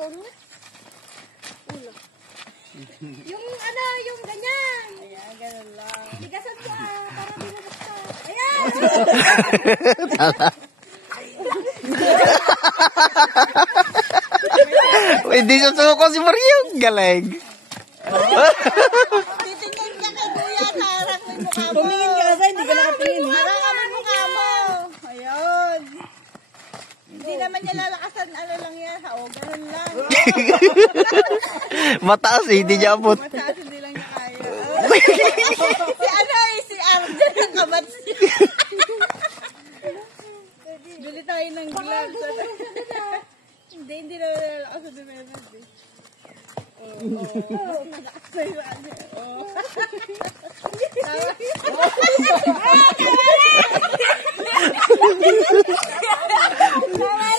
ulo. Ulo. Yung ano, yung ganyan. Ayan, ganun lang. Bigasan ka, para bigasan ka. Ayan! Hindi siya suko si Mario. Galing. Titingin ka kay Kuya, harap mo yung mukha mo. Tumingin ka kasi, hindi ka nakatingin. Harap mo yung mukha mo. Ayun. Hindi naman niya lalakasan, ano lang yan. O, ganun lang. Mataas eh, hindi niya abot. Mataas, hindi lang niya kaya. Si ano eh, si Arjen ang kabats niya. Bili tayo ng gloves. Hindi na lalakasan ni Mehmet eh. Oo. Malakas sa'yo, ano. Oo. Tama.